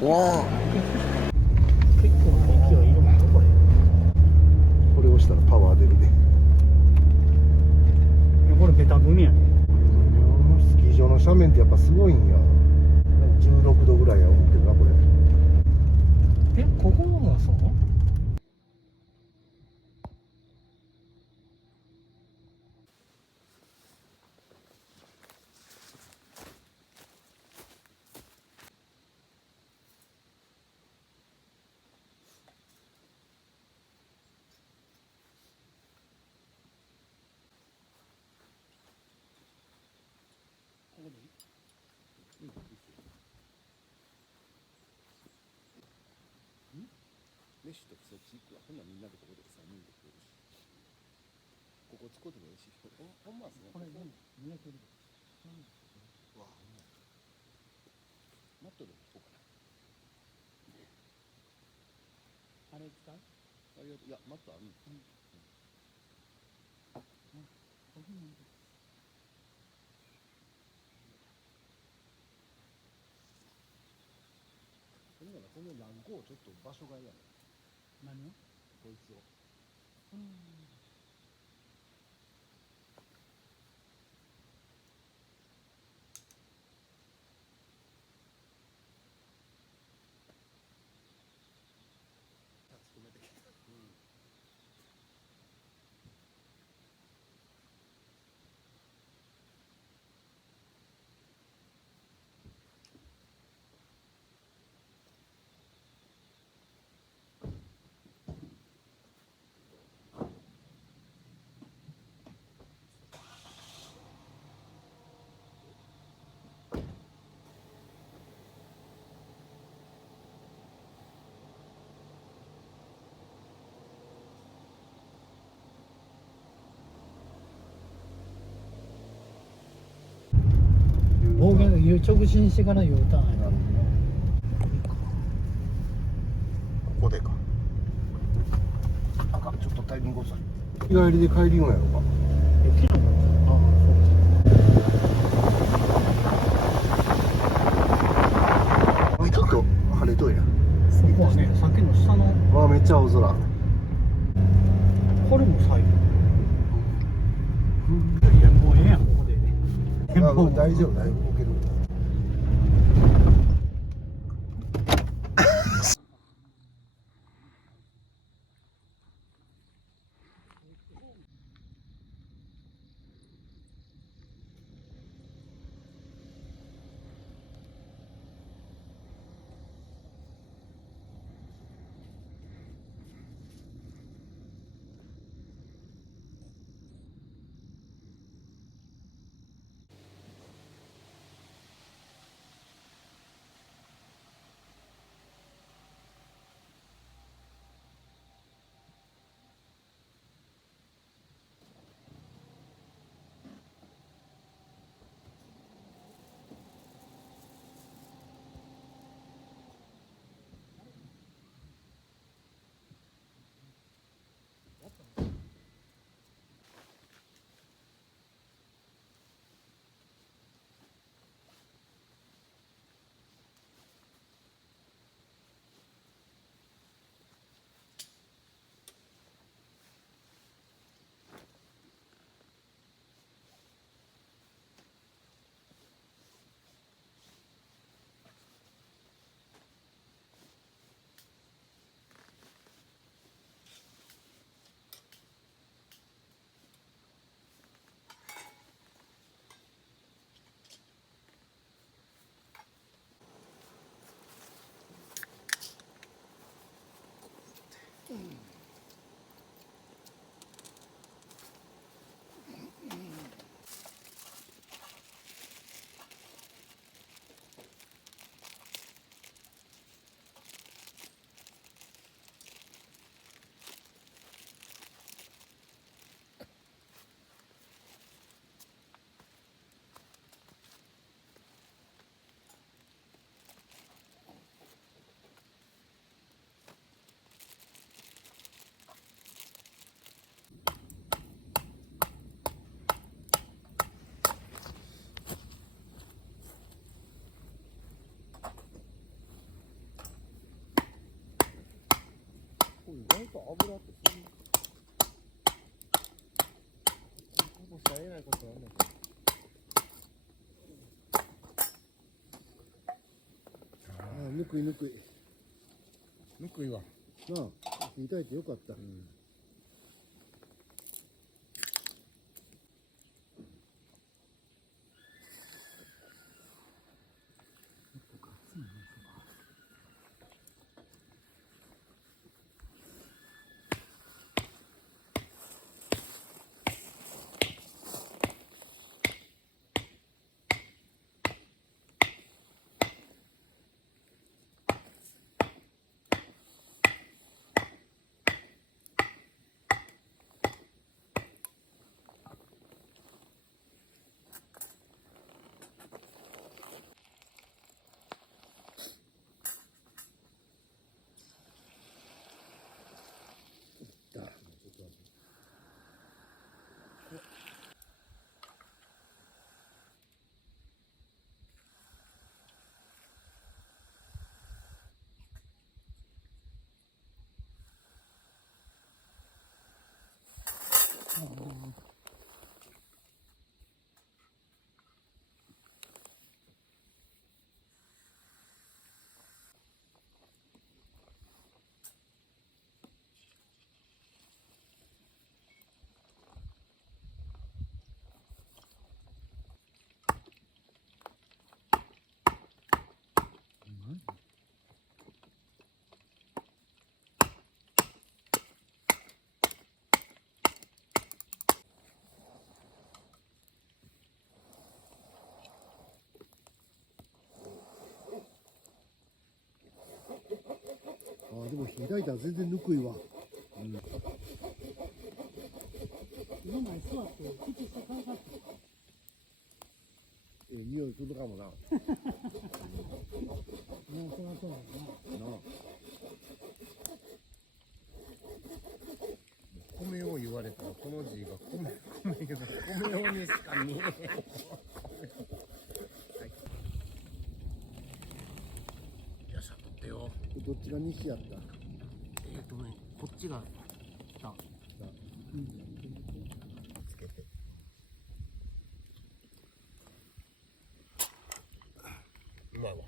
わ結構な勢いいるもんねこれ。これ押したらパワー出るね。これベタ踏みやね。スキー場の斜面ってやっぱすごいんや。16度ぐらいや思うけどなこれ。ここもそう？ここでいい？飯とそっち行くわ。ほんならみんなでここで3人で食えるし。ここ使うてもいいし。ほんまはこれ何？見えてる。わあ、マットでもこうかな。あれ使う？ありがとう。いや、マットあるの。ほんならこのランコをちょっと場所がやね。何を？こいつを。止めてきた。暴言直進してから U ターンや。ここでか。あかん、ちょっとタイミング遅い。日帰りで帰りようやろか。雪なの？ああ、ちょっと晴れとるやん。あ、ここはね、さっきの下のわあ、めっちゃ青空。これも最後。いやもうええやんここで。あ、大丈夫、大丈夫、動ける。と油ってそんなほぼさえないことなんだけど。ぬくいぬくい。ぬくいわ。なあ、痛いてよかった。うん。あ、でも開いたら全然ぬくいわ。うん。今まで座って口して乾かして。匂いするかもな。もうそりゃそうやな。なあ。米を言われたらこの字が米をにしか見えない。よっしゃ、取ってよ。どっちが西やった？こっちが北。つけて。うまいわ。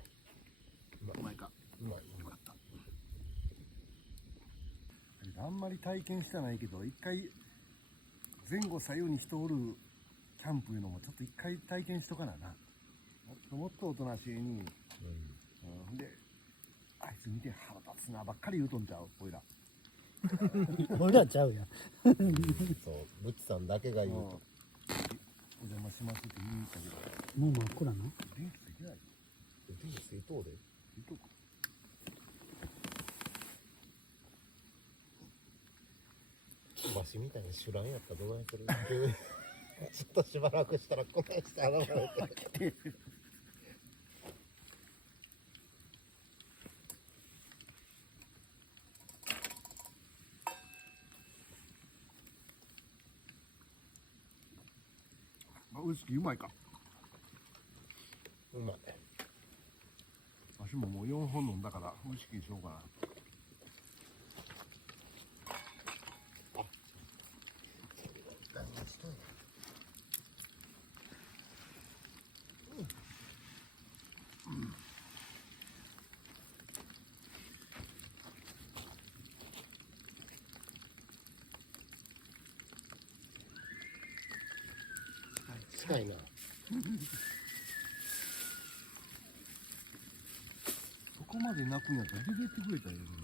うまいか。うまい。よかった。あんまり体験してないけど、一回前後左右に人おるキャンプいうのもちょっと一回体験しとかなな。もっとおとなしいに、で、あいつ見て腹立つなばっかり言うとんちゃう、おいら。俺らちゃうやん。そう、ブッチさんだけが言うと。お邪魔しますって言いに行ったけど。もう真っ暗な。電気ついてない。電気ついとうで。ついとうか。わしみたいに知らんやったらどないする？ちょっとしばらくしたらこないして現れて。ウイスキーうまいか。うまい。わしももう4本飲んだからウイスキーしようかな。何しとんや。近いな。そこまで泣くんやったら出てってくれたらいいのにな。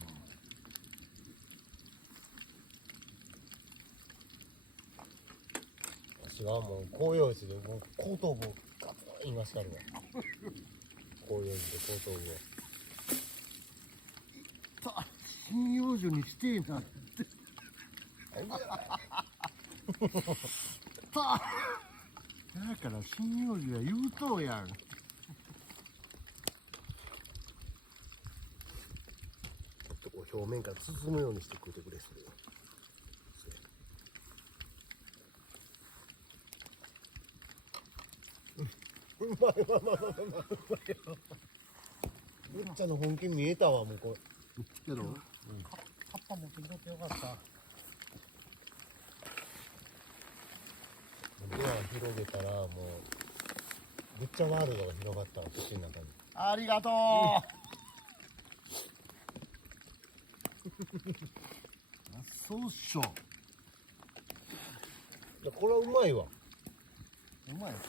私はもう広葉樹でもう後頭部ガツン言いましたるわ。広葉樹で後頭部を。針葉樹にしてえなって。だから針葉樹は言うとうやん。ちょっとこう表面から包むようにして食うてくれ、それを。うまいわ、うまいわ、うまいわ。ぶっちゃんの本気見えたわ、もうこれ。けど、葉っぱ持ってきとってよかっかった。ドア広げたらもうぶっちゃワールドが広がった口の中に。ありがとう。そうっしょ。これはうまいわ。うまいは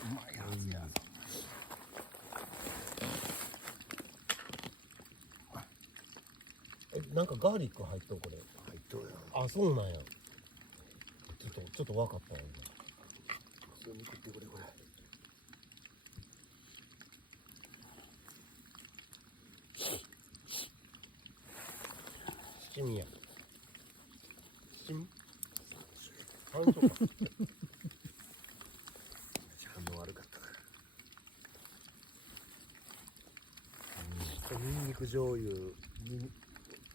ずや。なんかガーリック入っとんこれ。入っとるよ。あ、そうなんや。ちょっと分かったわそれ見てってこれ。七味や。七味？あ、そうか。反応悪かったから。ニンニク醤油、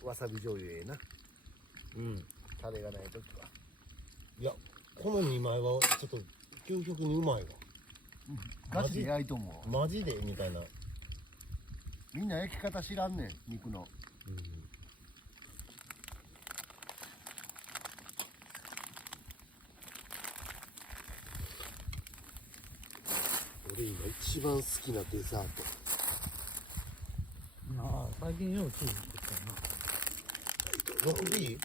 わさび醤油ええな。うん。タレがないときは。いや、この2枚はちょっと究極にうまいわ。ガチで焼いと思う。マジでみたいな。みんな焼き方知らんねん、肉の。俺今一番好きなデザート。ああ、最近ようチーズ作ったな。6でいい？ど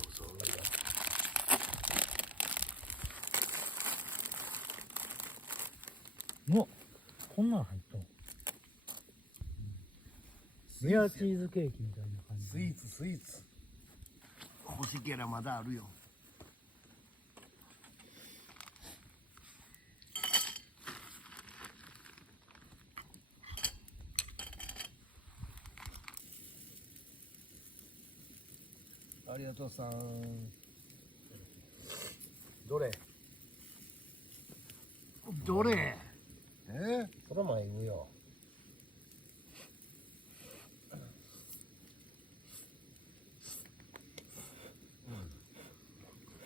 うぞ。もうこんなん入っとん。レアチーズケーキみたいな感じ。スイーツ。欲しけりゃまだあるよ。ありがとうさん。どれ？それも言うよ。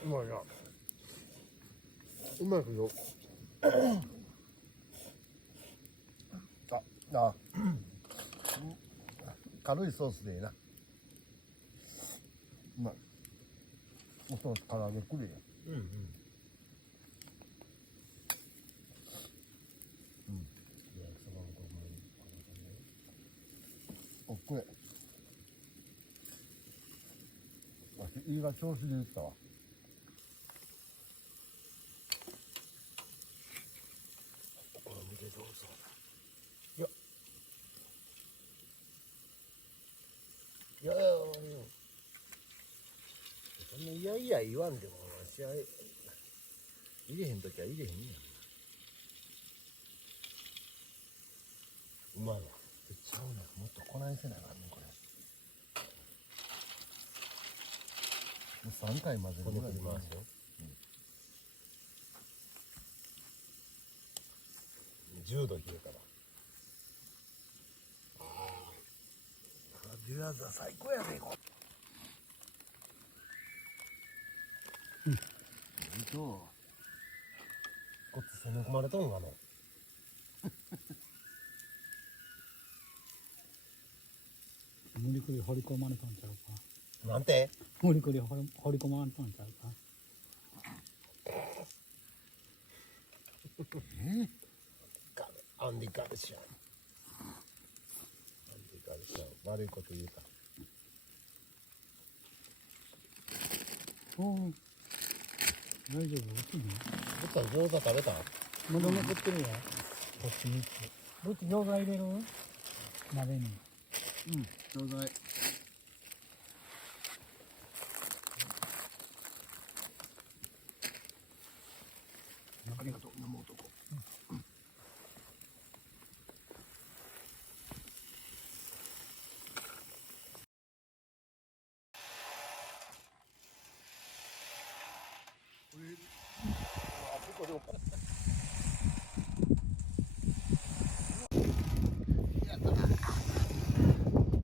うまいな。うまいけど。軽いソースでいいな。うまい。もうその唐揚げくれよ。うんうん。おっくれ。わし胃が調子で言ったわ。お好みでどうぞ。いや、そんないやいや言わんでも、わしは入れへんときは入れへんやん。うまいわ。ちゃうねん。もっとこないせなあかんねんこれ。もう3回混ぜるこねぐらいでいいねくり回すよ。10度冷えたら。デュアザ最高やでこれ。こっち攻め込まれとんがな。無理くり掘り込まれたんちゃうか。なんて？無理くり掘り込まれたんちゃうか。アンディカルシアン。悪いこと言うた。おお。大丈夫？ぶっちゃん餃子食べた？まだ残ってるよ。こっち3つ。どっち餃子入れる？鍋に。ちょうだい。ありがとう、山本。